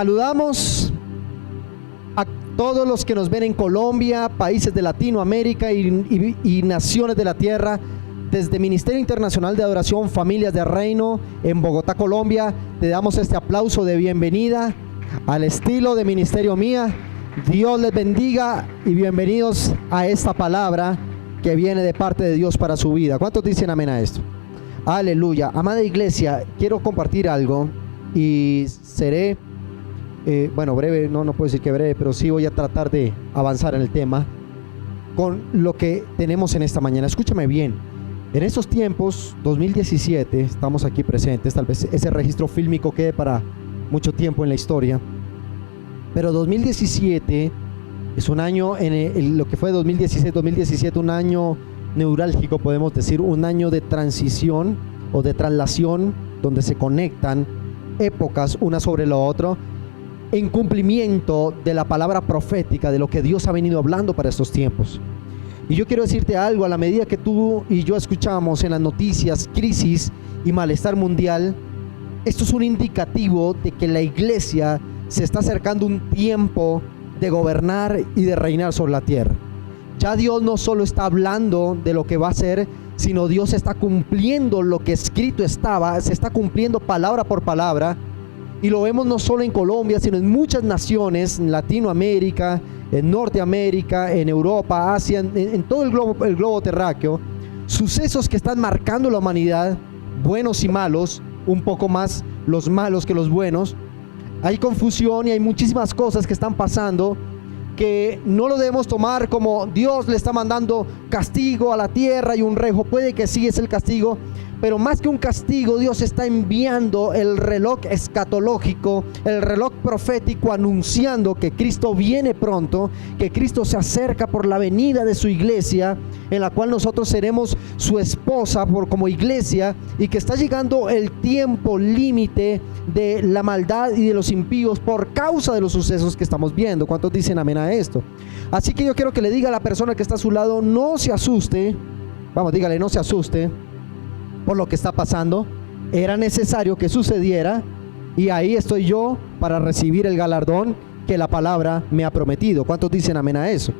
Saludamos a todos los que nos ven en Colombia, países de Latinoamérica y naciones de la tierra, desde Ministerio Internacional de Adoración Familias de Reino en Bogotá, Colombia. Te damos este aplauso de bienvenida al estilo de Ministerio Mía. Dios les bendiga y bienvenidos a esta palabra que viene de parte de Dios para su vida. ¿Cuántos dicen amén a esto? Aleluya. Amada iglesia, quiero compartir algo y seré breve, no puedo decir que breve, pero sí voy a tratar de avanzar en el tema con lo que tenemos en esta mañana. Escúchame bien, en estos tiempos, 2017, estamos aquí presentes, tal vez ese registro fílmico quede para mucho tiempo en la historia, pero 2017 es un año, lo que fue 2016-2017, un año neurálgico, podemos decir, un año de transición o de traslación, donde se conectan épocas una sobre la otra, en cumplimiento de la palabra profética, de lo que Dios ha venido hablando para estos tiempos. Y yo quiero decirte algo, a la medida que tú y yo escuchamos en las noticias crisis y malestar mundial, esto es un indicativo de que la iglesia se está acercando un tiempo de gobernar y de reinar sobre la tierra. Ya Dios no solo está hablando de lo que va a ser, sino Dios está cumpliendo lo que escrito estaba, se está cumpliendo palabra por palabra. Y lo vemos no solo en Colombia, sino en muchas naciones, en Latinoamérica, en Norteamérica, en Europa, Asia, en todo el globo terráqueo. Sucesos que están marcando la humanidad, buenos y malos, un poco más los malos que los buenos. Hay confusión y hay muchísimas cosas que están pasando que no lo debemos tomar como Dios le está mandando castigo a la tierra y un rejo. Puede que sí es el castigo, pero más que un castigo, Dios está enviando el reloj escatológico, el reloj profético, anunciando que Cristo viene pronto, que Cristo se acerca por la venida de su iglesia, en la cual nosotros seremos su esposa como iglesia, y que está llegando el tiempo límite de la maldad y de los impíos por causa de los sucesos que estamos viendo. ¿Cuántos dicen amén a esto? Así que yo quiero que le diga a la persona que está a su lado, no se asuste. Vamos, dígale, no se asuste por lo que está pasando. Era necesario que sucediera, y ahí estoy yo para recibir el galardón que la palabra me ha prometido. ¿Cuántos dicen amén a eso?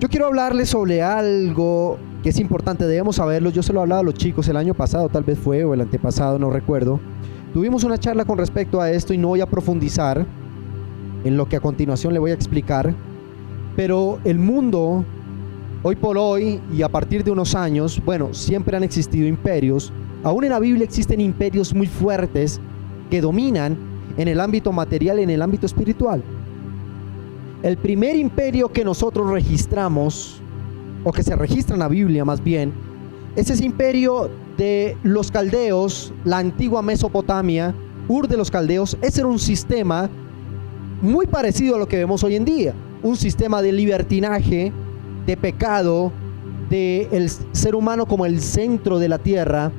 Yo quiero hablarles sobre algo que es importante, debemos saberlo. Yo se lo hablaba a los chicos el año pasado, tal vez fue, o el antepasado, no recuerdo. Tuvimos una charla con respecto a esto y no voy a profundizar en lo que a continuación le voy a explicar, pero el mundo hoy por hoy y a partir de unos años, bueno, siempre han existido imperios. Aún en la Biblia existen imperios muy fuertes que dominan en el ámbito material y en el ámbito espiritual. El primer imperio que nosotros registramos, o que se registra en la Biblia más bien, es ese imperio de los caldeos, la antigua Mesopotamia, Ur de los caldeos. Ese era un sistema muy parecido a lo que vemos hoy en día, un sistema de libertinaje, de pecado, de el ser humano como el centro de la tierra,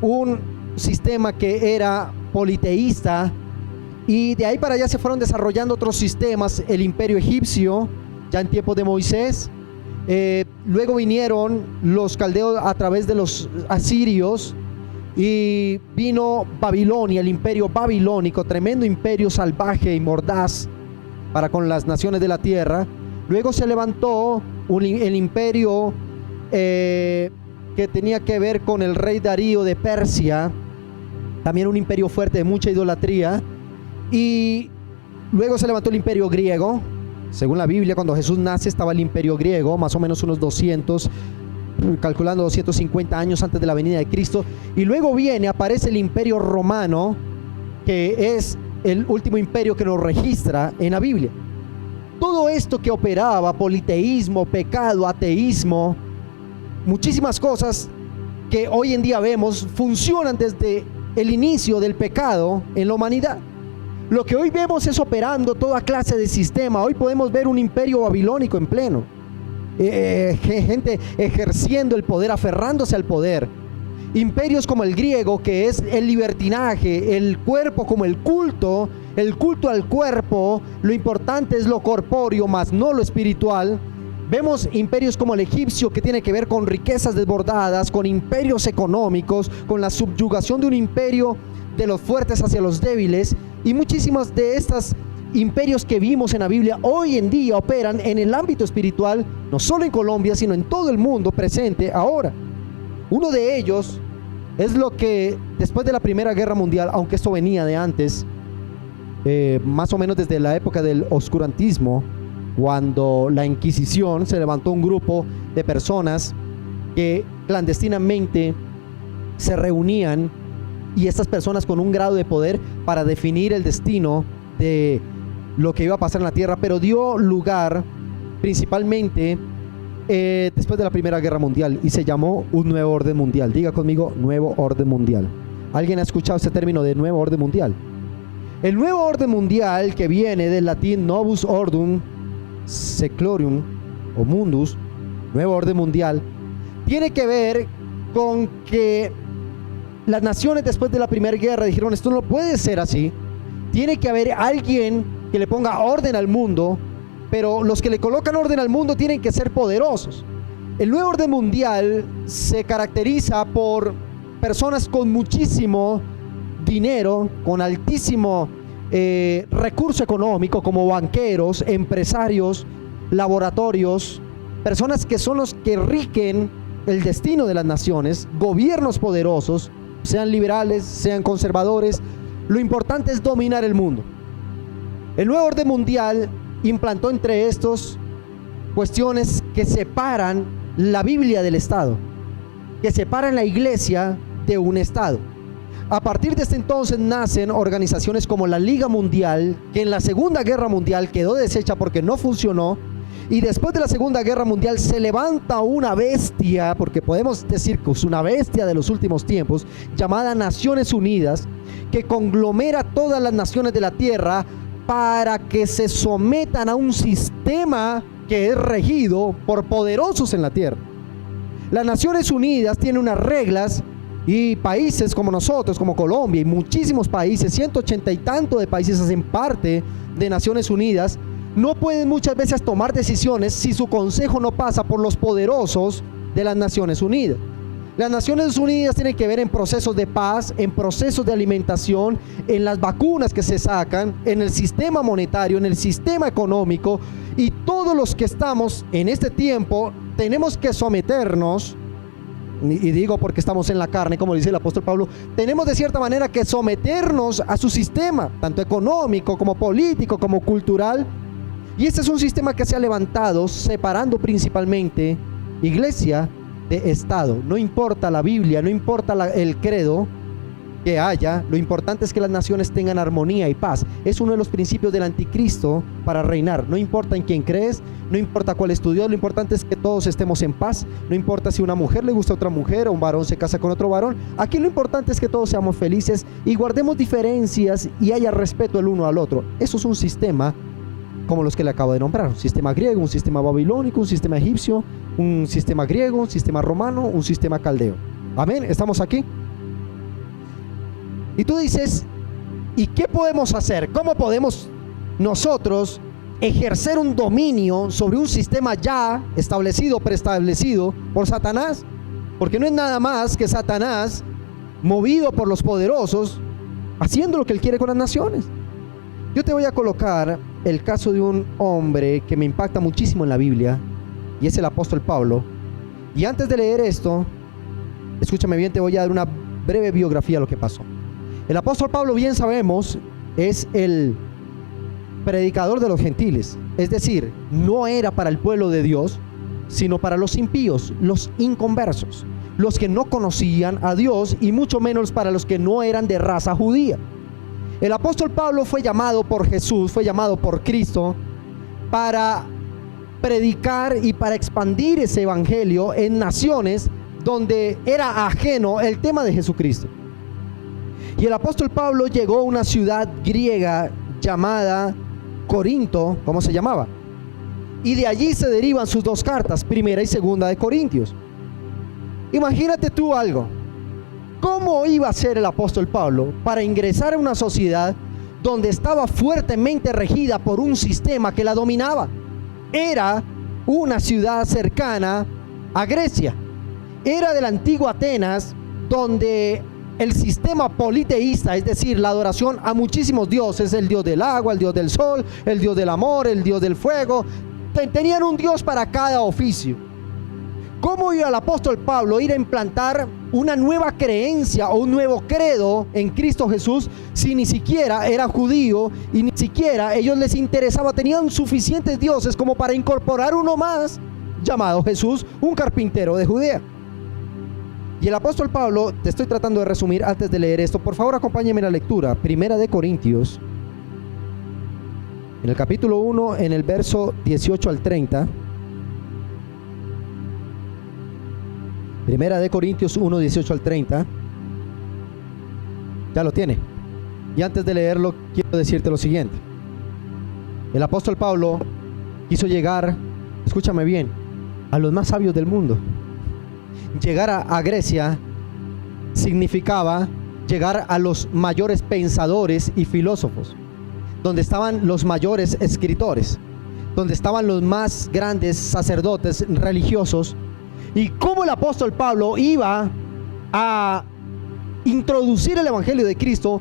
un sistema que era politeísta, y de ahí para allá se fueron desarrollando otros sistemas, el imperio egipcio, ya en tiempos de Moisés, luego vinieron los caldeos a través de los asirios, y vino Babilonia, el imperio babilónico, tremendo imperio salvaje y mordaz para con las naciones de la tierra. Luego se levantó el imperio que tenía que ver con el rey Darío de Persia, también un imperio fuerte de mucha idolatría. Y luego se levantó el imperio griego. Según la Biblia, cuando Jesús nace estaba el imperio griego, más o menos unos 200, calculando 250 años antes de la venida de Cristo. Y luego aparece el imperio romano, que es el último imperio que nos registra en la Biblia. Todo esto que operaba, politeísmo, pecado, ateísmo, muchísimas cosas que hoy en día vemos, funcionan desde el inicio del pecado en la humanidad. Lo que hoy vemos es operando toda clase de sistema. Hoy podemos ver un imperio babilónico en pleno, gente ejerciendo el poder, aferrándose al poder. Imperios como el griego, que es el libertinaje, el cuerpo como el culto al cuerpo. Lo importante es lo corpóreo, más no lo espiritual. Vemos imperios como el egipcio, que tiene que ver con riquezas desbordadas, con imperios económicos, con la subyugación de un imperio de los fuertes hacia los débiles. Y muchísimas de estas imperios que vimos en la Biblia hoy en día operan en el ámbito espiritual, no solo en Colombia, sino en todo el mundo presente ahora. Uno de ellos es lo que después de la Primera Guerra Mundial, aunque esto venía de antes, más o menos desde la época del oscurantismo, cuando la Inquisición, se levantó un grupo de personas que clandestinamente se reunían, y estas personas con un grado de poder para definir el destino de lo que iba a pasar en la tierra, pero dio lugar principalmente después de la Primera Guerra Mundial, y se llamó un nuevo orden mundial. Diga conmigo, nuevo orden mundial. ¿Alguien ha escuchado este término de nuevo orden mundial? El nuevo orden mundial, que viene del latín novus ordum seclorum o mundus, nuevo orden mundial, tiene que ver con que las naciones después de la Primera Guerra dijeron: esto no puede ser así, tiene que haber alguien que le ponga orden al mundo, pero los que le colocan orden al mundo tienen que ser poderosos. El nuevo orden mundial se caracteriza por personas con muchísimo dinero, con altísimo recurso económico, como banqueros, empresarios, laboratorios, personas que son los que rigen el destino de las naciones, gobiernos poderosos, sean liberales, sean conservadores. Lo importante es dominar el mundo. El nuevo orden mundial implantó entre estos cuestiones que separan la Biblia del Estado, que separan la iglesia de un Estado. A partir de este entonces nacen organizaciones como la Liga Mundial, que en la Segunda Guerra Mundial quedó deshecha porque no funcionó, y después de la Segunda Guerra Mundial se levanta una bestia, porque podemos decir que es una bestia de los últimos tiempos, llamada Naciones Unidas, que conglomera todas las naciones de la tierra para que se sometan a un sistema que es regido por poderosos en la tierra. Las Naciones Unidas tienen unas reglas, y países como nosotros, como Colombia y muchísimos países, 180 y tanto de países hacen parte de Naciones Unidas, no pueden muchas veces tomar decisiones si su consejo no pasa por los poderosos de las Naciones Unidas. Las Naciones Unidas tienen que ver en procesos de paz, en procesos de alimentación, en las vacunas que se sacan, en el sistema monetario, en el sistema económico, y todos los que estamos en este tiempo tenemos que someternos, y digo porque estamos en la carne, como dice el apóstol Pablo, tenemos de cierta manera que someternos a su sistema, tanto económico como político como cultural. Y este es un sistema que se ha levantado separando principalmente iglesia de Estado. No importa la Biblia, no importa el credo que haya, lo importante es que las naciones tengan armonía y paz. Es uno de los principios del anticristo para reinar. No importa en quién crees, no importa cuál es tu Dios, lo importante es que todos estemos en paz. No importa si una mujer le gusta a otra mujer o un varón se casa con otro varón. Aquí lo importante es que todos seamos felices y guardemos diferencias y haya respeto el uno al otro. Eso es un sistema como los que le acabo de nombrar: un sistema griego, un sistema babilónico, un sistema egipcio, un sistema griego, un sistema romano, un sistema caldeo. Amén, ¿estamos aquí? Y tú dices, ¿y qué podemos hacer? ¿Cómo podemos nosotros ejercer un dominio sobre un sistema ya establecido, preestablecido por Satanás? Porque no es nada más que Satanás, movido por los poderosos, haciendo lo que él quiere con las naciones. Yo te voy a colocar el caso de un hombre que me impacta muchísimo en la Biblia, y es el apóstol Pablo. Y antes de leer esto, escúchame bien, te voy a dar una breve biografía de lo que pasó. El apóstol Pablo, bien sabemos, es el predicador de los gentiles, es decir, no era para el pueblo de Dios, sino para los impíos, los inconversos, los que no conocían a Dios, y mucho menos para los que no eran de raza judía. El apóstol Pablo fue llamado por Jesús, fue llamado por Cristo para predicar y para expandir ese evangelio en naciones donde era ajeno el tema de Jesucristo. Y el apóstol Pablo llegó a una ciudad griega llamada Corinto, ¿cómo se llamaba? Y de allí se derivan sus dos cartas, primera y segunda de Corintios. Imagínate tú algo. ¿Cómo iba a ser el apóstol Pablo para ingresar a una sociedad donde estaba fuertemente regida por un sistema que la dominaba? Era una ciudad cercana a Grecia. Era del antiguo Atenas, donde el sistema politeísta, es decir, la adoración a muchísimos dioses, el dios del agua, el dios del sol, el dios del amor, el dios del fuego. Tenían un dios para cada oficio. ¿Cómo iba el apóstol Pablo a ir a implantar una nueva creencia o un nuevo credo en Cristo Jesús si ni siquiera era judío y ni siquiera a ellos les interesaba? Tenían suficientes dioses como para incorporar uno más llamado Jesús, un carpintero de Judea. Y el apóstol Pablo, te estoy tratando de resumir antes de leer esto. Por favor, acompáñame en la lectura. Primera de Corintios, en el capítulo 1, en el verso 18 al 30. Primera de Corintios 1, 18 al 30. Ya lo tiene. Y antes de leerlo, quiero decirte lo siguiente. El apóstol Pablo quiso llegar, escúchame bien, a los más sabios del mundo. Llegar a Grecia significaba llegar a los mayores pensadores y filósofos, donde estaban los mayores escritores, donde estaban los más grandes sacerdotes religiosos. Y cómo el apóstol Pablo iba a introducir el evangelio de Cristo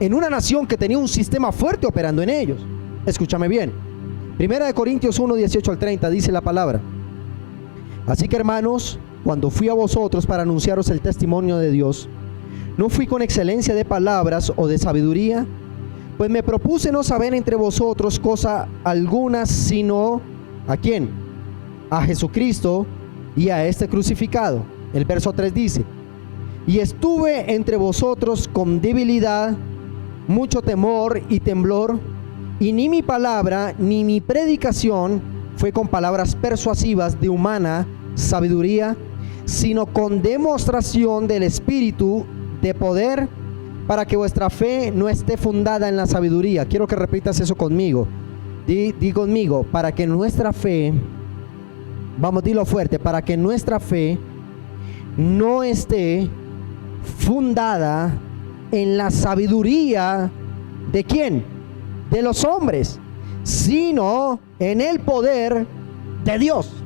en una nación que tenía un sistema fuerte operando en ellos. Escúchame bien. Primera de Corintios 1, 18 al 30 dice la palabra: así que, hermanos, cuando fui a vosotros para anunciaros el testimonio de Dios, no fui con excelencia de palabras o de sabiduría, pues me propuse no saber entre vosotros cosa alguna, sino ¿a quién? A Jesucristo y a este crucificado. El verso 3 dice: y estuve entre vosotros con debilidad, mucho temor y temblor, y ni mi palabra ni mi predicación fue con palabras persuasivas de humana sabiduría, sino con demostración del Espíritu, de poder, para que vuestra fe no esté fundada en la sabiduría. Quiero que repitas eso conmigo. Di conmigo: para que nuestra fe, vamos, dilo fuerte, para que nuestra fe no esté fundada en la sabiduría ¿de quién? De los hombres, sino en el poder de Dios.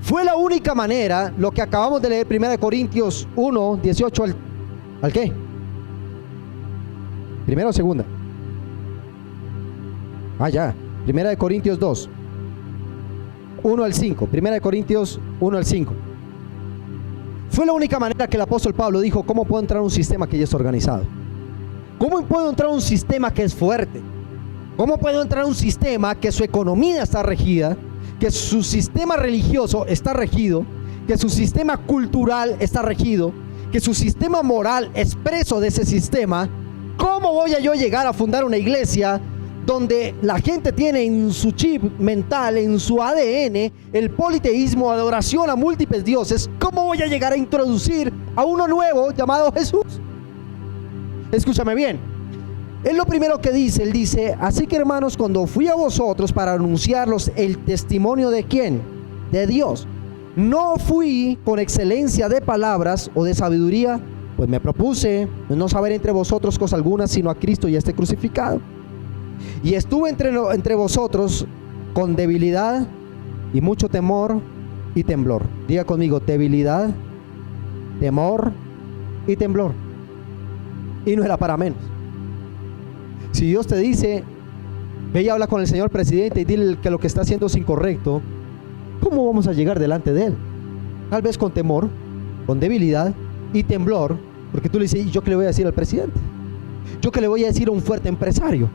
Fue la única manera, lo que acabamos de leer, 1 Corintios 1, 18 ¿al qué? ¿Primera o segunda? Ya. 1 Corintios 2, 1 al 5. 1 Corintios 1 al 5. Fue la única manera que el apóstol Pablo dijo: ¿cómo puedo entrar a un sistema que ya está organizado? ¿Cómo puedo entrar a un sistema que es fuerte? ¿Cómo puedo entrar a un sistema que su economía está regida, que su sistema religioso está regido, que su sistema cultural está regido, que su sistema moral es preso de ese sistema? ¿Cómo voy a yo llegar a fundar una iglesia donde la gente tiene en su chip mental, en su ADN, el politeísmo, adoración a múltiples dioses? ¿Cómo voy a llegar a introducir a uno nuevo llamado Jesús? Escúchame bien. Es lo primero que dice. Él dice: así que, hermanos, cuando fui a vosotros para anunciarlos el testimonio ¿de quién? De Dios, no fui con excelencia de palabras o de sabiduría, pues me propuse no saber entre vosotros cosa alguna, sino a Cristo y a este crucificado. Y estuve entre vosotros con debilidad y mucho temor y temblor. Diga conmigo: debilidad, temor y temblor. Y no era para menos. Si Dios te dice: ve y habla con el señor presidente y dile que lo que está haciendo es incorrecto, ¿cómo vamos a llegar delante de él? Tal vez con temor, con debilidad y temblor, porque tú le dices: ¿yo qué le voy a decir al presidente? ¿Yo qué le voy a decir a un fuerte empresario?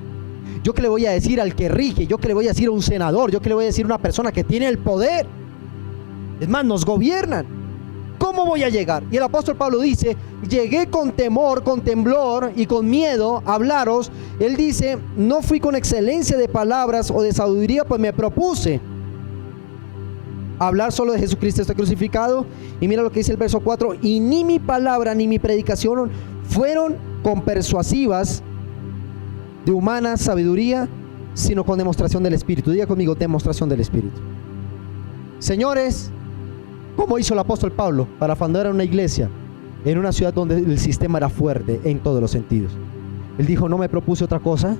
¿Yo qué le voy a decir al que rige? ¿Yo qué le voy a decir a un senador? ¿Yo qué le voy a decir a una persona que tiene el poder? Es más, nos gobiernan. ¿Cómo voy a llegar? Y el apóstol Pablo dice: llegué con temor, con temblor y con miedo a hablaros. Él dice: no fui con excelencia de palabras o de sabiduría, pues me propuse hablar solo de Jesucristo este crucificado. Y mira lo que dice el verso 4: y ni mi palabra ni mi predicación fueron con persuasivas de humana sabiduría, sino con demostración del Espíritu. Diga conmigo: demostración del Espíritu. Señores, ¿cómo hizo el apóstol Pablo para fundar una iglesia en una ciudad donde el sistema era fuerte en todos los sentidos? Él dijo: no me propuse otra cosa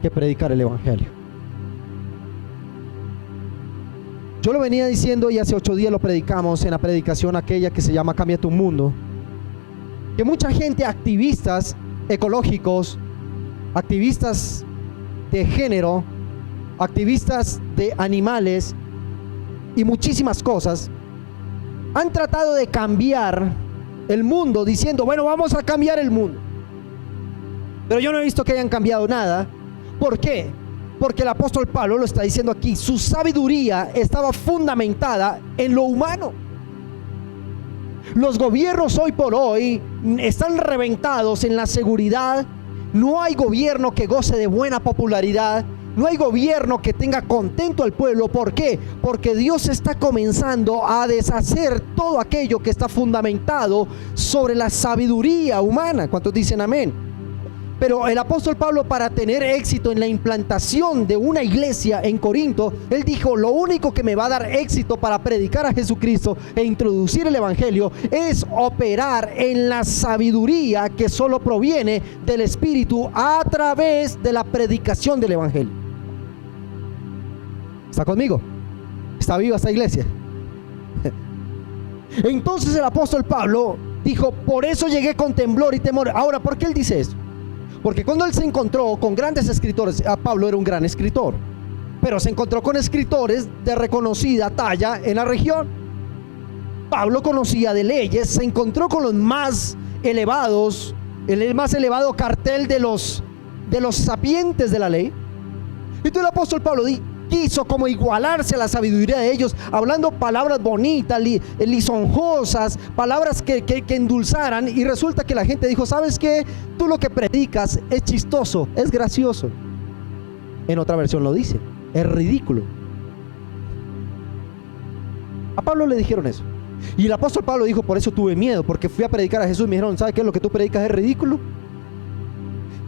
que predicar el evangelio. Yo lo venía diciendo y hace 8 días lo predicamos en la predicación aquella que se llama Cambia tu Mundo. que mucha gente, activistas ecológicos, activistas de género, activistas de animales y muchísimas cosas, han tratado de cambiar el mundo diciendo, bueno, vamos a cambiar el mundo. Pero yo no he visto que hayan cambiado nada. ¿Por qué? Porque el apóstol Pablo lo está diciendo aquí, su sabiduría estaba fundamentada en lo humano. Los gobiernos hoy por hoy están reventados en la seguridad. No hay gobierno que goce de buena popularidad. No hay gobierno que tenga contento al pueblo. ¿Por qué? Porque Dios está comenzando a deshacer todo aquello que está fundamentado sobre la sabiduría humana. ¿Cuántos dicen amén? Pero el apóstol Pablo, para tener éxito en la implantación de una iglesia en Corinto, él dijo, lo único que me va a dar éxito para predicar a Jesucristo e introducir el evangelio es operar en la sabiduría que solo proviene del Espíritu a través de la predicación del evangelio. ¿Está conmigo? ¿Está viva esta iglesia? Entonces el apóstol Pablo dijo, por eso llegué con temblor y temor. Ahora, ¿por qué él dice eso? Porque cuando él se encontró con grandes escritores, Pablo era un gran escritor, pero se encontró con escritores de reconocida talla en la región. Pablo conocía de leyes, se encontró con los más elevados, el más elevado cartel de los sapientes de la ley. Entonces el apóstol Pablo quiso como igualarse a la sabiduría de ellos, hablando palabras bonitas, lisonjosas, palabras que endulzaran, y resulta que la gente dijo, ¿sabes qué? Tú lo que predicas es chistoso, es gracioso. En otra versión lo dice, es ridículo. A Pablo le dijeron eso, y el apóstol Pablo dijo, por eso tuve miedo, porque fui a predicar a Jesús y me dijeron, ¿sabes qué? Lo que tú predicas es ridículo.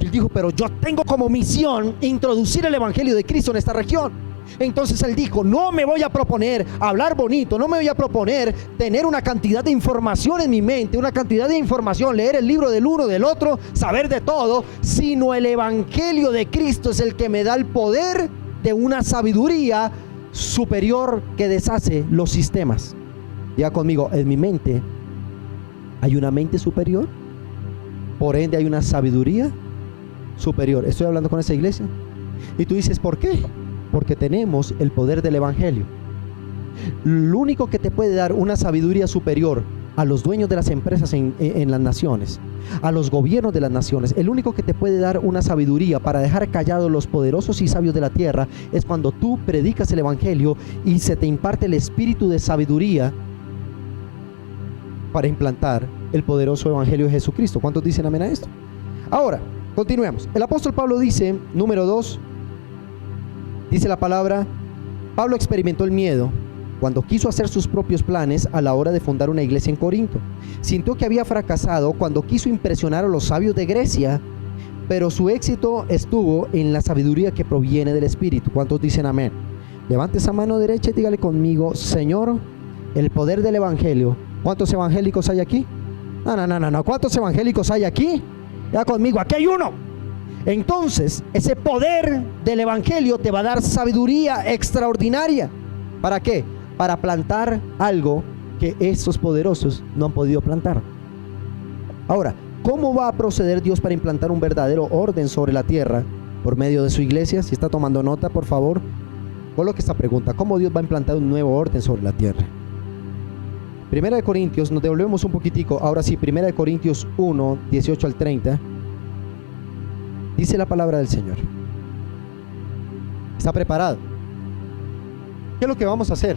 Y él dijo, pero yo tengo como misión introducir el evangelio de Cristo en esta región. Entonces él dijo, no me voy a proponer hablar bonito, no me voy a proponer tener una cantidad de información en mi mente, una cantidad de información, leer el libro del uno, del otro, saber de todo, sino el evangelio de Cristo es el que me da el poder de una sabiduría superior que deshace los sistemas. Diga conmigo, en mi mente hay una mente superior, por ende hay una sabiduría superior. Estoy hablando con esa iglesia y tú dices, ¿por qué? Porque tenemos el poder del evangelio. Lo único que te puede dar una sabiduría superior a los dueños de las empresas en las naciones, a los gobiernos de las naciones, el único que te puede dar una sabiduría para dejar callados los poderosos y sabios de la tierra es cuando tú predicas el evangelio y se te imparte el espíritu de sabiduría para implantar el poderoso evangelio de Jesucristo. ¿Cuántos dicen amén a esto? Ahora, continuemos. El apóstol Pablo dice, número 2, dice la palabra, Pablo experimentó el miedo cuando quiso hacer sus propios planes a la hora de fundar una iglesia en Corinto. Sintió que había fracasado cuando quiso impresionar a los sabios de Grecia, pero su éxito estuvo en la sabiduría que proviene del Espíritu. ¿Cuántos dicen amén? Levante esa mano derecha y dígale conmigo, Señor, el poder del evangelio. ¿Cuántos evangélicos hay aquí? No. ¿Cuántos evangélicos hay aquí? Ya conmigo, aquí hay uno. Entonces, ese poder del evangelio te va a dar sabiduría extraordinaria. ¿Para qué? Para plantar algo que estos poderosos no han podido plantar. Ahora, ¿cómo va a proceder Dios para implantar un verdadero orden sobre la tierra por medio de su iglesia? Si está tomando nota, por favor, coloque esta pregunta: ¿cómo Dios va a implantar un nuevo orden sobre la tierra? Primera de Corintios, nos devolvemos un poquitico, ahora sí, Primera de Corintios 1, 18 al 30. Dice la palabra del Señor. ¿Está preparado? ¿Qué es lo que vamos a hacer?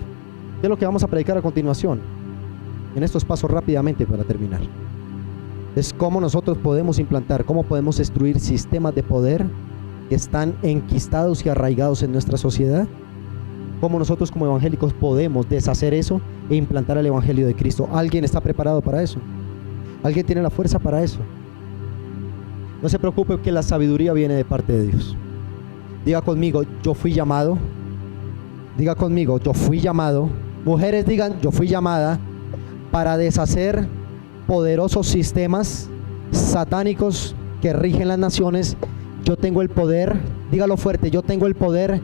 ¿Qué es lo que vamos a predicar a continuación? En estos pasos rápidamente para terminar. Es cómo nosotros podemos implantar, cómo podemos destruir sistemas de poder que están enquistados y arraigados en nuestra sociedad. Cómo nosotros como evangélicos podemos deshacer eso e implantar el evangelio de Cristo. ¿Alguien está preparado para eso? ¿Alguien tiene la fuerza para eso? No se preocupe, que la sabiduría viene de parte de Dios. Diga conmigo, yo fui llamado. Diga conmigo, yo fui llamado. Mujeres digan, yo fui llamada para deshacer poderosos sistemas satánicos que rigen las naciones. Yo tengo el poder, dígalo fuerte, yo tengo el poder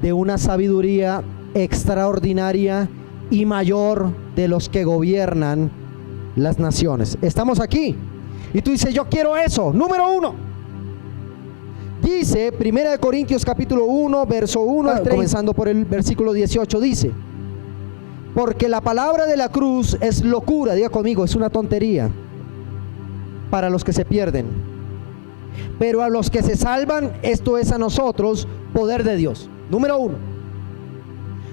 de una sabiduría extraordinaria y mayor de los que gobiernan las naciones. ¿Estamos aquí? Y tú dices, yo quiero eso. Número 1. Dice 1 Corintios capítulo 1, verso 1 al 3, comenzando por el versículo 18, dice: porque la palabra de la cruz es locura, diga conmigo, es una tontería para los que se pierden, pero a los que se salvan, esto es a nosotros, poder de Dios. Número 1.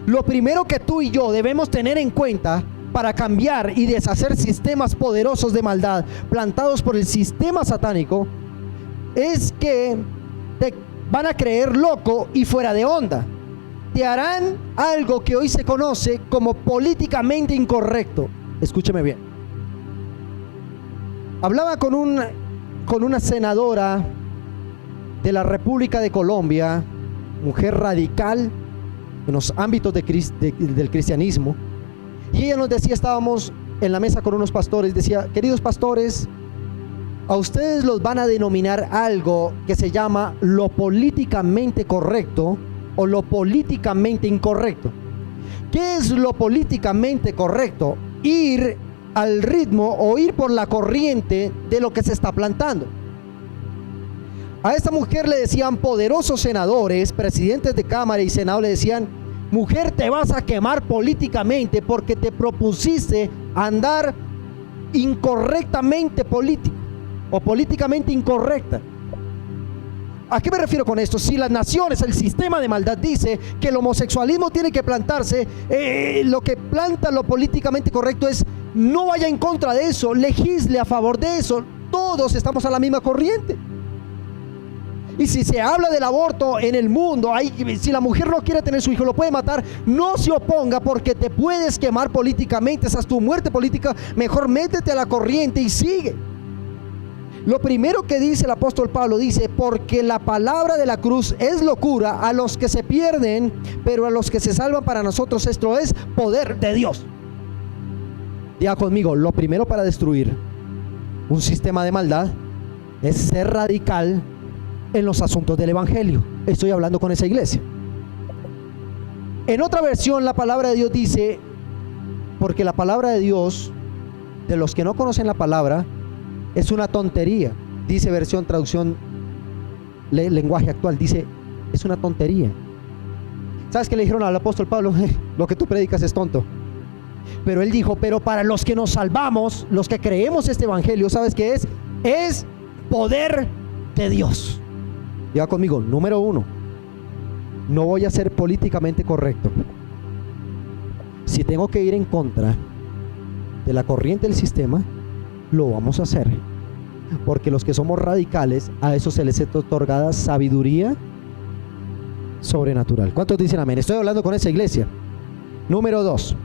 Lo primero que tú y yo debemos tener en cuenta para cambiar y deshacer sistemas poderosos de maldad plantados por el sistema satánico es que te van a creer loco y fuera de onda. Te harán algo que hoy se conoce como políticamente incorrecto. Escúcheme bien. Hablaba con una senadora de la República de Colombia, mujer radical en los ámbitos del cristianismo, y ella nos decía, estábamos en la mesa con unos pastores, decía: queridos pastores, a ustedes los van a denominar algo que se llama lo políticamente correcto o lo políticamente incorrecto. ¿Qué es lo políticamente correcto? Ir al ritmo o ir por la corriente de lo que se está plantando. A esta mujer le decían poderosos senadores, presidentes de Cámara y Senado, le decían: mujer, te vas a quemar políticamente porque te propusiste andar incorrectamente político o políticamente incorrecta. ¿A qué me refiero con esto? Si las naciones, el sistema de maldad dice que el homosexualismo tiene que plantarse, lo que planta lo políticamente correcto es: no vaya en contra de eso, legisle a favor de eso. Todos estamos a la misma corriente. Y si se habla del aborto en el mundo, si la mujer no quiere tener su hijo, lo puede matar, no se oponga porque te puedes quemar políticamente, esa es tu muerte política. Mejor métete a la corriente y sigue. Lo primero que dice el apóstol Pablo, dice: porque la palabra de la cruz es locura a los que se pierden, pero a los que se salvan, para nosotros esto es poder de Dios. Diga conmigo, lo primero para destruir un sistema de maldad es ser radical en los asuntos del evangelio. Estoy hablando con esa iglesia. En otra versión, la palabra de Dios dice: porque la palabra de Dios, de los que no conocen la palabra, es una tontería. Dice versión, traducción, lenguaje actual, dice: es una tontería. ¿Sabes qué le dijeron al apóstol Pablo? Lo que tú predicas es tonto. Pero él dijo: pero para los que nos salvamos, los que creemos este evangelio, ¿sabes qué es? Es poder de Dios. Diga conmigo, número 1, no voy a ser políticamente correcto. Si tengo que ir en contra de la corriente del sistema, lo vamos a hacer, porque los que somos radicales, a eso se les es otorgada sabiduría sobrenatural. ¿Cuántos dicen amén? Estoy hablando con esa iglesia. Número 2,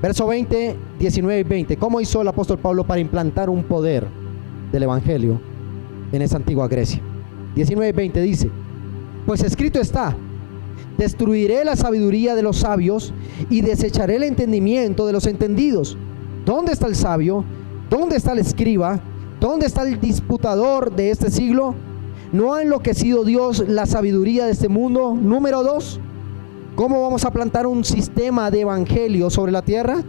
verso 20, 19 y 20. ¿Cómo hizo el apóstol Pablo para implantar un poder del evangelio en esa antigua Grecia? 19 y 20 dice: pues escrito está: destruiré la sabiduría de los sabios y desecharé el entendimiento de los entendidos. ¿Dónde está el sabio? ¿Dónde está el escriba? ¿Dónde está el disputador de este siglo? ¿No ha enloquecido Dios la sabiduría de este mundo? Número 2, ¿cómo vamos a plantar un sistema de evangelio sobre la tierra?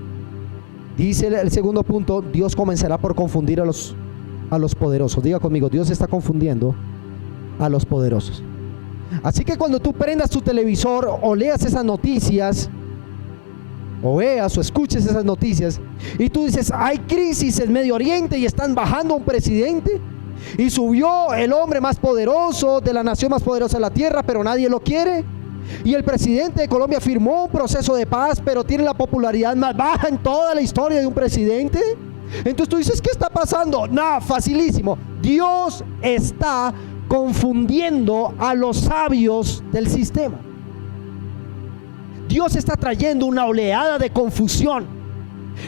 Dice el segundo punto: Dios comenzará por confundir a los poderosos. Diga conmigo, Dios está confundiendo a los poderosos. Así que cuando tú prendas tu televisor o leas esas noticias, o veas o escuches esas noticias, y tú dices: hay crisis en Medio Oriente y están bajando un presidente, y subió el hombre más poderoso de la nación más poderosa de la tierra, pero nadie lo quiere, y el presidente de Colombia firmó un proceso de paz, pero tiene la popularidad más baja en toda la historia de un presidente. Entonces tú dices: ¿qué está pasando? No, facilísimo. Dios está confundiendo a los sabios del sistema. Dios está trayendo una oleada de confusión.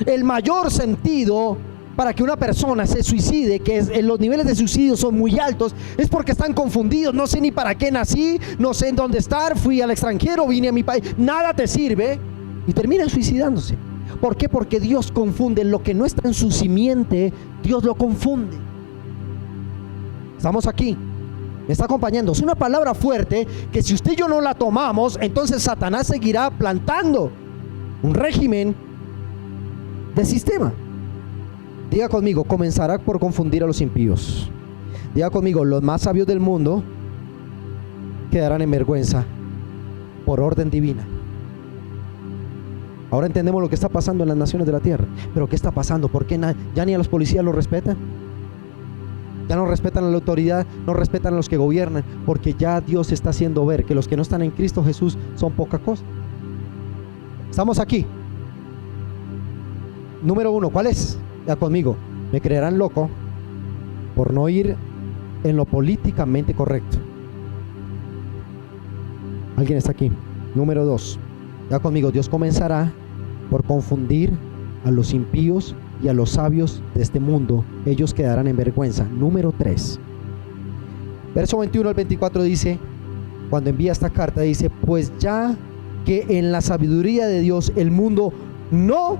El mayor sentido para que una persona se suicide, que los niveles de suicidio son muy altos, es porque están confundidos. No sé ni para qué nací, no sé en dónde estar, fui al extranjero, vine a mi país, nada te sirve, y terminan suicidándose. ¿Por qué? Porque Dios confunde lo que no está en su simiente. Dios lo confunde. Estamos aquí, me está acompañando. Es una palabra fuerte que si usted y yo no la tomamos, entonces Satanás seguirá plantando un régimen de sistema. Diga conmigo, comenzará por confundir a los impíos. Diga conmigo, los más sabios del mundo quedarán en vergüenza por orden divina. Ahora entendemos lo que está pasando en las naciones de la tierra. Pero ¿qué está pasando? ¿Por qué ya ni a los policías los respetan? Ya no respetan a la autoridad, no respetan a los que gobiernan, porque ya Dios está haciendo ver que los que no están en Cristo Jesús son poca cosa. Estamos aquí. Número 1, ¿cuál es? Ya conmigo, me creerán loco por no ir en lo políticamente correcto. ¿Alguien está aquí? Número 2, ya conmigo, Dios comenzará por confundir a los impíos y a los sabios de este mundo. Ellos quedarán en vergüenza. Número 3, verso 21 al 24 dice, cuando envía esta carta dice, pues ya que en la sabiduría de Dios el mundo no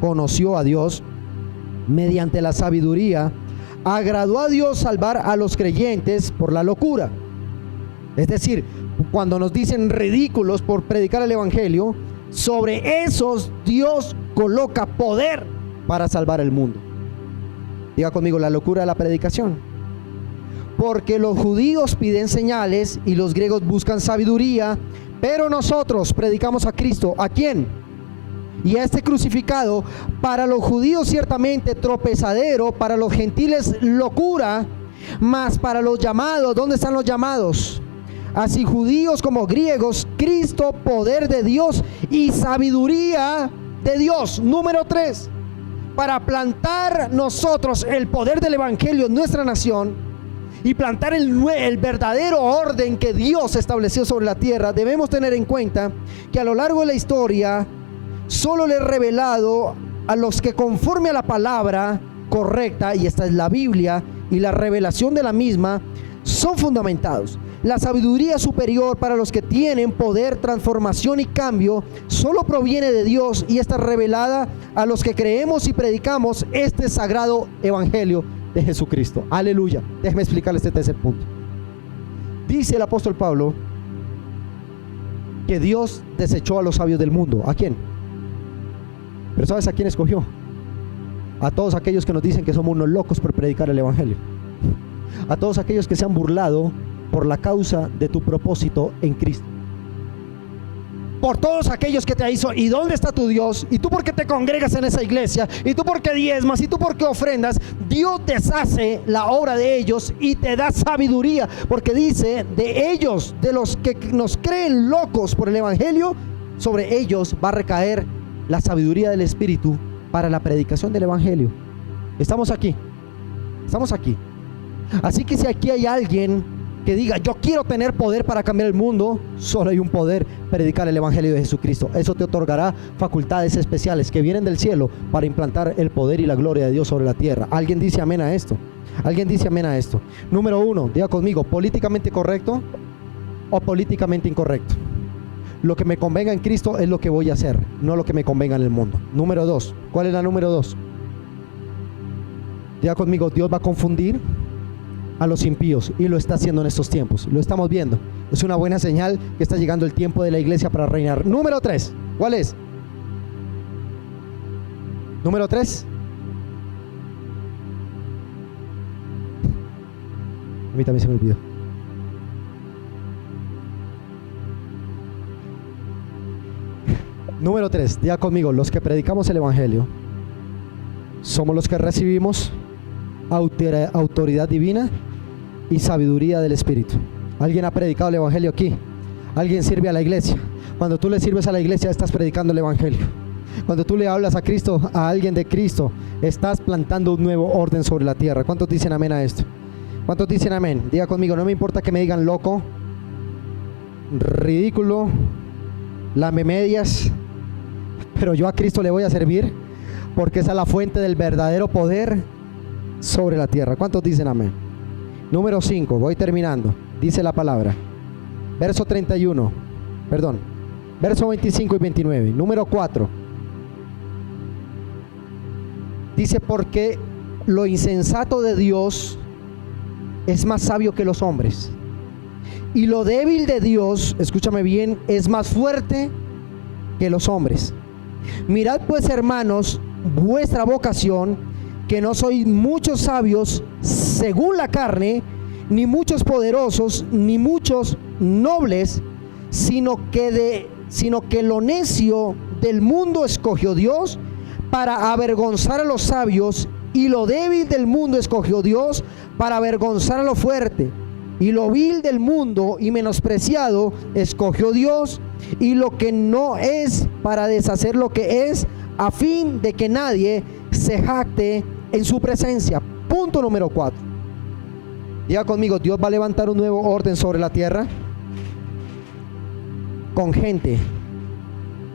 conoció a Dios, mediante la sabiduría agradó a Dios salvar a los creyentes por la locura. Es decir, cuando nos dicen ridículos por predicar el evangelio, sobre esos Dios coloca poder para salvar el mundo. Diga conmigo, la locura de la predicación. Porque los judíos piden señales y los griegos buscan sabiduría, pero nosotros predicamos a Cristo. ¿A quién? Y a este crucificado, para los judíos ciertamente tropezadero, para los gentiles locura, mas para los llamados, ¿dónde están los llamados? Así judíos como griegos, Cristo, poder de Dios y sabiduría de Dios. Número 3, para plantar nosotros el poder del evangelio en nuestra nación y plantar el verdadero orden que Dios estableció sobre la tierra, debemos tener en cuenta que a lo largo de la historia solo le he revelado a los que conforme a la palabra correcta, y esta es la Biblia, y la revelación de la misma, son fundamentados. La sabiduría superior para los que tienen poder, transformación y cambio solo proviene de Dios, y está revelada a los que creemos y predicamos este sagrado evangelio de Jesucristo. Aleluya. Déjeme explicarle este tercer punto. Dice el apóstol Pablo que Dios desechó a los sabios del mundo. ¿A quién? Pero ¿sabes a quién escogió? A todos aquellos que nos dicen que somos unos locos por predicar el evangelio. A todos aquellos que se han burlado por la causa de tu propósito en Cristo. Por todos aquellos que te hizo, ¿y dónde está tu Dios? ¿Y tú por qué te congregas en esa iglesia? ¿Y tú por qué diezmas? ¿Y tú por qué ofrendas? Dios deshace la obra de ellos y te da sabiduría, porque dice, de ellos, de los que nos creen locos por el evangelio, sobre ellos va a recaer la sabiduría del Espíritu para la predicación del evangelio. Estamos aquí. Estamos aquí. Así que si aquí hay alguien que diga, yo quiero tener poder para cambiar el mundo, solo hay un poder: predicar el evangelio de Jesucristo. Eso te otorgará facultades especiales que vienen del cielo para implantar el poder y la gloria de Dios sobre la tierra. ¿Alguien dice amén a esto? ¿Alguien dice amén a esto? Número 1, diga conmigo, políticamente correcto o políticamente incorrecto. Lo que me convenga en Cristo es lo que voy a hacer, no lo que me convenga en el mundo. Número 2, ¿cuál es la número 2? Diga conmigo, Dios va a confundir a los impíos, y lo está haciendo en estos tiempos. Lo estamos viendo. Es una buena señal que está llegando el tiempo de la iglesia para reinar. Número 3, ¿cuál es? Número 3. A mí también se me olvidó. Número 3, diga conmigo, los que predicamos el evangelio somos los que recibimos autoridad divina y sabiduría del Espíritu. ¿Alguien ha predicado el evangelio aquí? ¿Alguien sirve a la iglesia? Cuando tú le sirves a la iglesia, estás predicando el evangelio. Cuando tú le hablas a Cristo, a alguien de Cristo, estás plantando un nuevo orden sobre la tierra. ¿Cuántos dicen amén a esto? ¿Cuántos dicen amén? Diga conmigo, no me importa que me digan loco, ridículo, lamemedias, pero yo a Cristo le voy a servir, porque esa es la fuente del verdadero poder sobre la tierra. ¿Cuántos dicen amén? Número 5, voy terminando. Dice la palabra, verso 31, perdón, verso 25 y 29. Número 4, dice, porque lo insensato de Dios es más sabio que los hombres, y lo débil de Dios, escúchame bien, es más fuerte que los hombres. Mirad pues, hermanos, vuestra vocación, que no sois muchos sabios según la carne, ni muchos poderosos, ni muchos nobles, sino que lo necio del mundo escogió Dios para avergonzar a los sabios, y lo débil del mundo escogió Dios para avergonzar a lo fuerte, y lo vil del mundo y menospreciado escogió Dios, y lo que no es para deshacer lo que es, a fin de que nadie se jacte en su presencia. Punto número 4. Diga conmigo: Dios va a levantar un nuevo orden sobre la tierra con gente.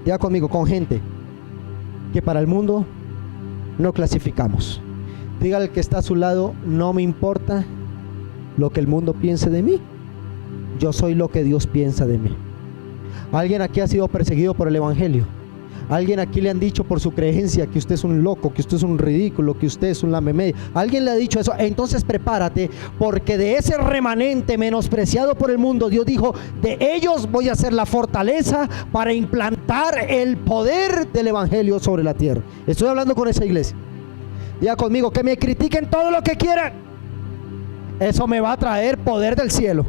Diga conmigo: con gente que para el mundo no clasificamos. Diga al que está a su lado: no me importa lo que el mundo piense de mí, yo soy lo que Dios piensa de mí. Alguien aquí ha sido perseguido por el evangelio. Alguien aquí le han dicho por su creencia que usted es un loco, que usted es un ridículo, que usted es un lamemedia. Alguien le ha dicho eso. Entonces prepárate, porque de ese remanente menospreciado por el mundo, Dios dijo: de ellos voy a hacer la fortaleza para implantar el poder del evangelio sobre la tierra. Estoy hablando con esa iglesia. Diga conmigo: que me critiquen todo lo que quieran, eso me va a traer poder del cielo.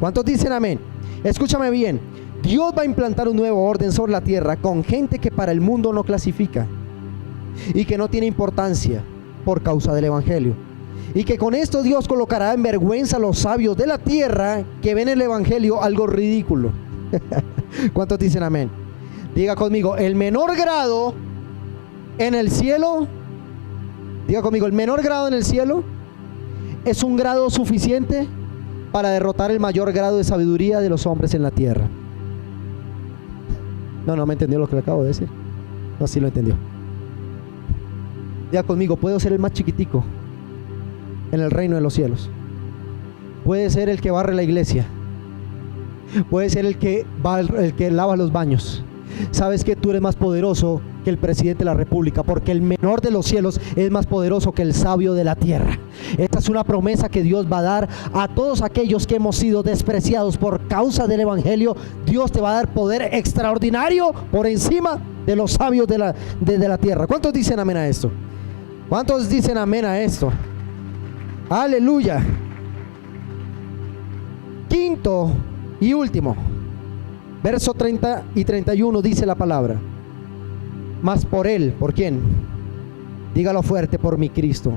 ¿Cuántos dicen amén? Escúchame bien. Dios va a implantar un nuevo orden sobre la tierra con gente que para el mundo no clasifica y que no tiene importancia por causa del evangelio, y que con esto Dios colocará en vergüenza a los sabios de la tierra que ven el evangelio algo ridículo. ¿Cuántos dicen amén? Diga conmigo: el menor grado en el cielo, diga conmigo, el menor grado en el cielo es un grado suficiente para derrotar el mayor grado de sabiduría de los hombres en la tierra. No me entendió lo que le acabo de decir. No, sí lo entendió. Diga conmigo: puedo ser el más chiquitico en el reino de los cielos. Puede ser el que barre la iglesia. Puede ser el que lava los baños. Sabes que tú eres más poderoso que el presidente de la república, porque el menor de los cielos es más poderoso que el sabio de la tierra. Esta es una promesa que Dios va a dar a todos aquellos que hemos sido despreciados por causa del evangelio. Dios te va a dar poder extraordinario por encima de los sabios de la tierra. ¿Cuántos dicen amén a esto? ¿Cuántos dicen amén a esto? Aleluya. Quinto y último, verso 30 y 31 dice la palabra: mas por él, ¿por quién? Dígalo fuerte: por mi Cristo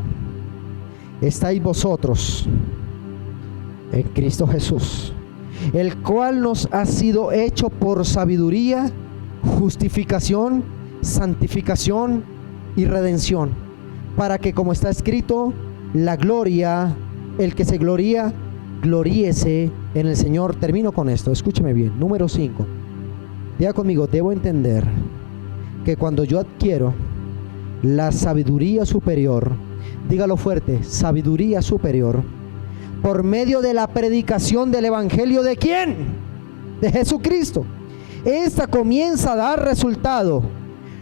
estáis vosotros en Cristo Jesús, el cual nos ha sido hecho por sabiduría, justificación, santificación y redención, para que, como está escrito, la gloria, el que se gloría, gloríese en el Señor. Termino con esto, escúcheme bien. Número 5. Diga conmigo: debo entender que cuando yo adquiero la sabiduría superior, dígalo fuerte, sabiduría superior, por medio de la predicación del evangelio, ¿de quién? De Jesucristo. Esta comienza a dar resultado.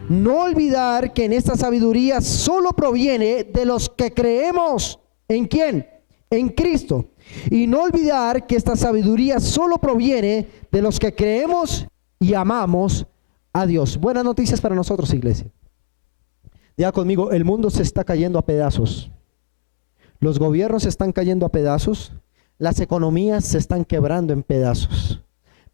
No olvidar que en esta sabiduría solo proviene de los que creemos. ¿En quién? En Cristo. Y no olvidar que esta sabiduría solo proviene de los que creemos y amamos a Dios. Buenas noticias para nosotros, iglesia. Diga conmigo: el mundo se está cayendo a pedazos. Los gobiernos se están cayendo a pedazos. Las economías se están quebrando en pedazos.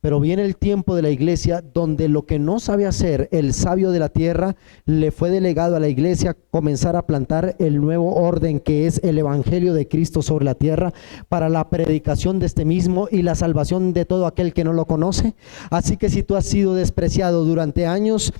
Pero viene el tiempo de la iglesia donde lo que no sabe hacer el sabio de la tierra, le fue delegado a la iglesia comenzar a plantar el nuevo orden, que es el evangelio de Cristo sobre la tierra, para la predicación de este mismo y la salvación de todo aquel que no lo conoce. Así que si tú has sido despreciado durante años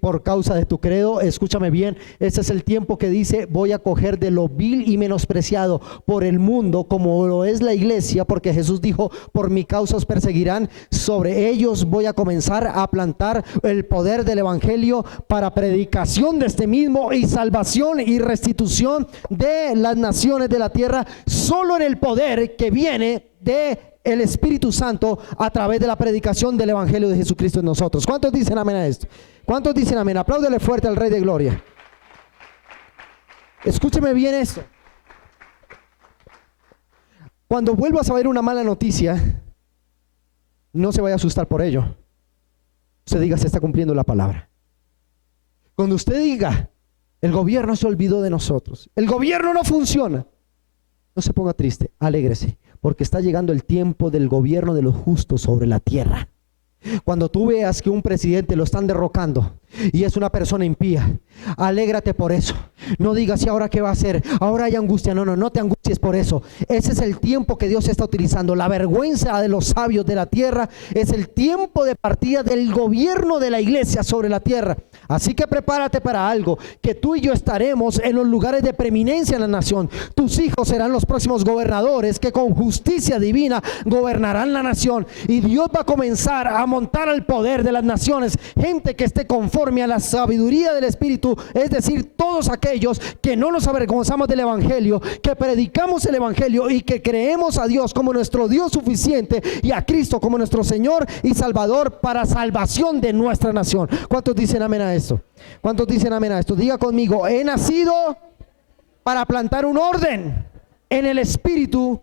por causa de tu credo, escúchame bien, este es el tiempo que dice: voy a coger de lo vil y menospreciado por el mundo, como lo es la iglesia, porque Jesús dijo: por mi causa os perseguirán. Sobre ellos voy a comenzar a plantar el poder del evangelio para predicación de este mismo y salvación y restitución de las naciones de la tierra, solo en el poder que viene de el Espíritu Santo a través de la predicación del evangelio de Jesucristo en nosotros. ¿Cuántos dicen amén a esto? ¿Cuántos dicen amén? Apláudele fuerte al Rey de Gloria. Escúcheme bien esto. Cuando vuelvas a ver una mala noticia, no se vaya a asustar por ello. Usted diga: se está cumpliendo la palabra. Cuando usted diga El gobierno se olvidó de nosotros. El gobierno no funciona. No se ponga triste, alégrese, porque está llegando el tiempo del gobierno de los justos sobre la tierra. Cuando tú veas que un presidente lo están derrocando y es una persona impía, alégrate por eso. No digas, ¿y ahora qué va a hacer? Ahora hay angustia. No te angusties por eso. Ese es el tiempo que Dios está utilizando. La vergüenza de los sabios de la tierra es el tiempo de partida del gobierno de la iglesia sobre la tierra. Así que prepárate para algo, que tú y yo estaremos en los lugares de preeminencia en la nación. Tus hijos serán los próximos gobernadores que con justicia divina gobernarán la nación. Y Dios va a comenzar a montar al poder de las naciones gente que esté conforme a la sabiduría del Espíritu, es decir, todos aquellos que no nos avergonzamos del Evangelio, que predicamos el Evangelio y que creemos a Dios como nuestro Dios suficiente y a Cristo como nuestro Señor y Salvador para salvación de nuestra nación. ¿Cuántos dicen amén a esto? ¿Cuántos dicen amén a esto? Diga conmigo, he nacido para plantar un orden en el Espíritu,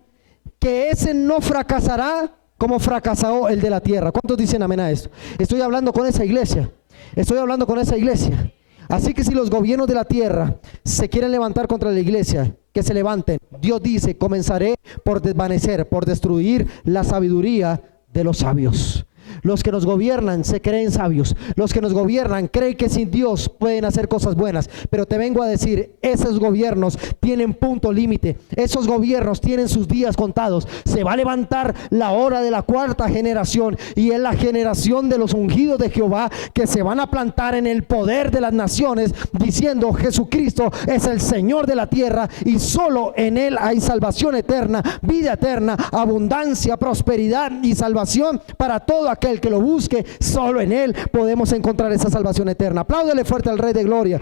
que ese no fracasará como fracasó el de la tierra. ¿Cuántos dicen amén a esto? Estoy hablando con esa iglesia. Estoy hablando con esa iglesia. Así que si los gobiernos de la tierra se quieren levantar contra la iglesia, que se levanten. Dios dice, comenzaré por desvanecer, por destruir la sabiduría de los sabios. Los que nos gobiernan se creen sabios. Los que nos gobiernan creen que sin Dios pueden hacer cosas buenas. Pero te vengo a decir, esos gobiernos tienen punto límite. Esos gobiernos tienen sus días contados. Se va a levantar la hora de la cuarta generación, y es la generación de los ungidos de Jehová, que se van a plantar en el poder de las naciones diciendo, Jesucristo es el Señor de la tierra y solo en Él hay salvación eterna, vida eterna, abundancia, prosperidad y salvación para todo aquel que lo busque. Solo en Él podemos encontrar esa salvación eterna. Apláudele fuerte al Rey de Gloria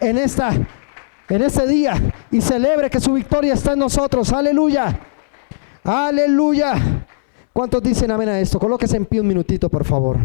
en este día y celebre que su victoria está en nosotros. Aleluya, aleluya. ¿Cuántos dicen amén a esto? Colóquese en pie un minutito, por favor.